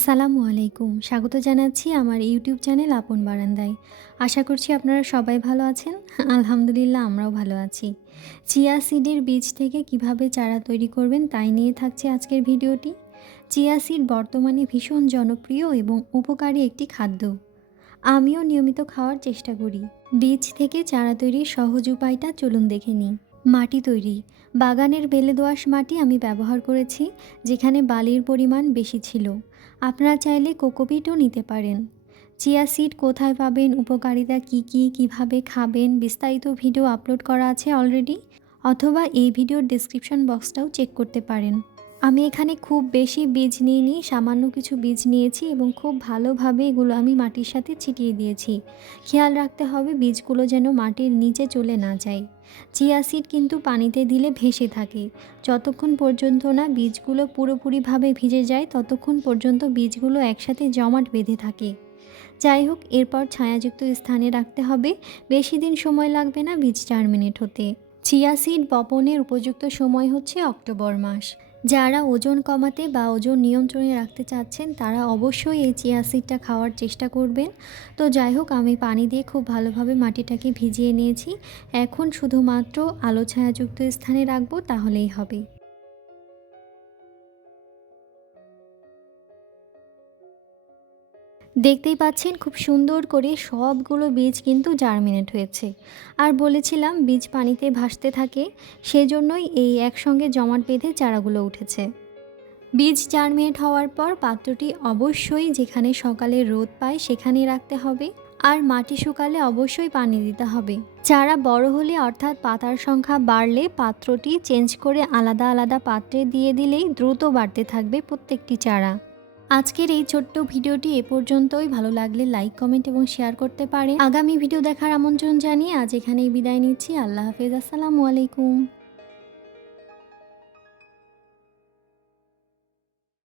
আসসালামু আলাইকুম। স্বাগত জানাচ্ছি আমার ইউটিউব চ্যানেল আপন বারান্দায়। আশা করছি আপনারা সবাই ভালো আছেন। আলহামদুলিল্লাহ, আমরাও ভালো আছি। চিয়া সিডের বীজ থেকে কীভাবে চারা তৈরি করবেন তাই নিয়ে থাকছে আজকের ভিডিওটি। চিয়া সিড বর্তমানে ভীষণ জনপ্রিয় এবং উপকারী একটি খাদ্য। আমিও নিয়মিত খাওয়ার চেষ্টা করি। বীজ থেকে চারা তৈরির সহজ উপায়টা চলুন দেখে নিই। মাটি তৈরি। বাগানের বেলে দোয়াশ মাটি আমি ব্যবহার করেছি, যেখানে বালির পরিমাণ বেশি ছিল। আপনারা চাইলে কোকোপিটও নিতে পারেন। চিয়া সিড কোথায় পাবেন, উপকারিতা কি কি, কীভাবে খাবেন, বিস্তারিত ভিডিও আপলোড করা আছে অলরেডি? অথবা এই ভিডিওর ডিসক্রিপশন বক্সটাও চেক করতে পারেন। আমি এখানে খুব বেশি বীজ নিইনি, সামান্য কিছু বীজ নিয়েছি এবং খুব ভালোভাবে এগুলো আমি মাটির সাথে ছিটিয়ে দিয়েছি। খেয়াল রাখতে হবে বীজগুলো যেন মাটির নিচে চলে না যায়। চিয়া সিড কিন্তু পানিতে দিলে ভেসে থাকে। যতক্ষণ পর্যন্ত না বীজগুলো পুরোপুরিভাবে ভিজে যায়, ততক্ষণ পর্যন্ত বীজগুলো একসাথে জমাট বেঁধে থাকে। যাই হোক, এরপর ছায়াযুক্ত স্থানে রাখতে হবে। বেশি দিন সময় লাগবে না বীজ চার মিনিট হতে। চিয়া সিড বপনের উপযুক্ত সময় হচ্ছে অক্টোবর মাস। যারা ওজন কমাতে বা ওজন নিয়ন্ত্রণে রাখতে চাচ্ছেন, তারা অবশ্যই এই চিয়া সিডটা খাওয়ার চেষ্টা করবেন। তো যাই হোক, আমি পানি দিয়ে খুব ভালোভাবে মাটিটাকে ভিজিয়ে নিয়েছি। এখন শুধুমাত্র আলো ছায়াযুক্ত স্থানে রাখব, তাহলেই হবে। দেখতেই পাচ্ছেন খুব সুন্দর করে সবগুলো বীজ কিন্তু জার্মিনেট হয়েছে। আর বলেছিলাম বীজ পানিতে ভাসতে থাকে, সেজন্যই এই একসঙ্গে জমাট বেঁধে চারাগুলো উঠেছে। বীজ জার্মিনেট হওয়ার পর পাত্রটি অবশ্যই যেখানে সকালে রোদ পায় সেখানেই রাখতে হবে, আর মাটি শুকালে অবশ্যই পানি দিতে হবে। চারা বড় হলে অর্থাৎ পাতার সংখ্যা বাড়লে পাত্রটি চেঞ্জ করে আলাদা আলাদা পাত্রে দিয়ে দিলেই দ্রুত বাড়তে থাকবে প্রত্যেকটি চারা। আজকের এই ছোট্ট ভিডিওটি এ পর্যন্তই। ভালো লাগলে লাইক কমেন্ট এবং শেয়ার করতে পারে আগামী ভিডিও দেখার আমন্ত্রণ জানিয়ে আজ এখানেই বিদায় নিচ্ছি। আল্লাহ হাফেজ। আসসালামু আলাইকুম।